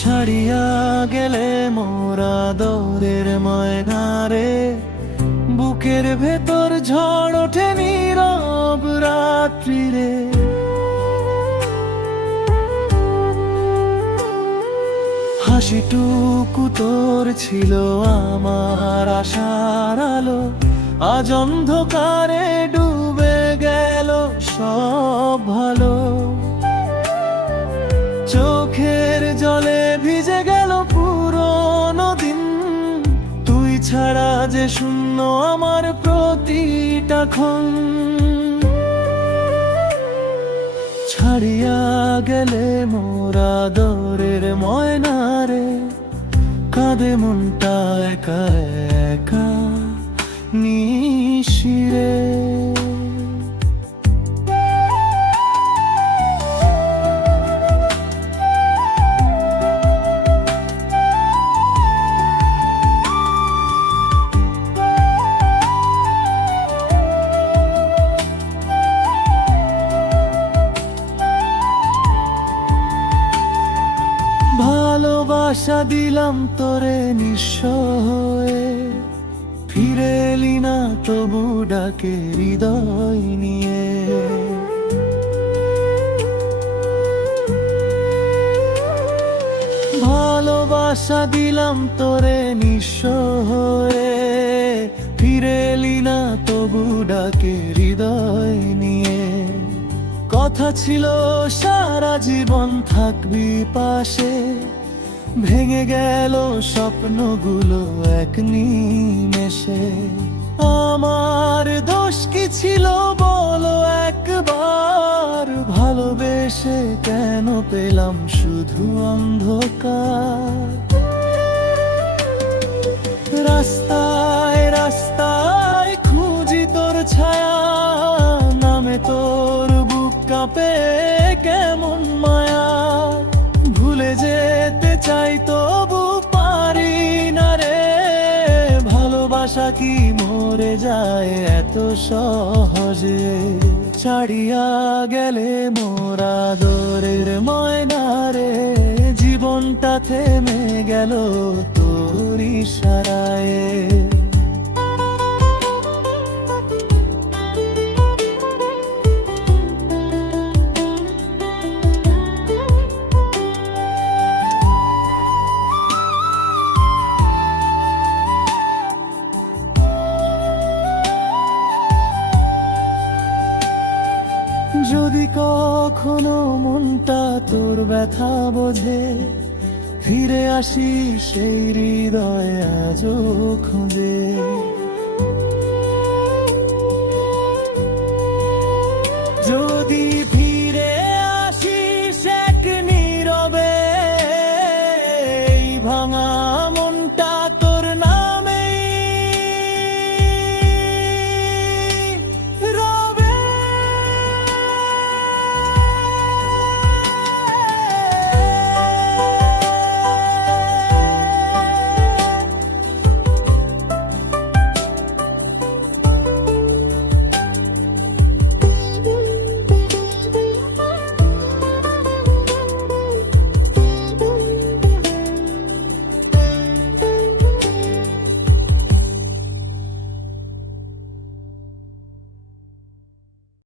ছাড়িয়া গেলে মোরা দরের ময়না রে, বুকের ভেতর ঝড় ওঠে নীরব রাত্রি রে। হাসিটুকু তোর ছিল আমার আশার আলো, আজ অন্ধকারে ডুবে গেল সব ভালো। চোখের জলে ভিজে গেল পুরোনো দিন, তুই ছাড়া যে শূন্য আমার প্রতিটা ক্ষণ। ছাড়িয়া গেলে মোরা দরের ময়না রে, কাঁদে মনটা একা একা নিশিরে। ভালোবাসা দিলাম তোরে নিঃস্ব হয়ে, ফিরে এলি না তবু ডাকে হৃদয় নিয়ে। ভালোবাসা দিলাম তোরে নিঃস্ব হয়ে, ফিরে এলি না তবু ডাকে হৃদয় নিয়ে। কথা ছিল সারা জীবন থাকবি পাশে, ভেঙে গেল স্বপ্নগুলো এক নিমেষে। আমার দোষ কি ছিল বলো একবার, ভালোবেসে কেন পেলাম শুধু অন্ধকার। রাস্তায় রাস্তায় খুঁজি তোর ছায়া, নামে তোর বুক কাঁপে কেমন মায়া। ভুলে যেতে চাই তবু পারি না রে, ভালোবাসা কি মরে যায় এত সহজে। ছাড়িয়া গেলে মোরা দরের ময়না রে, জীবনটা থেমে গেল তোর ইশারায়। যদি কখনো মনটা তোর ব্যথা বোঝে, ফিরে আসি সেই হৃদয় আজও খুঁজে।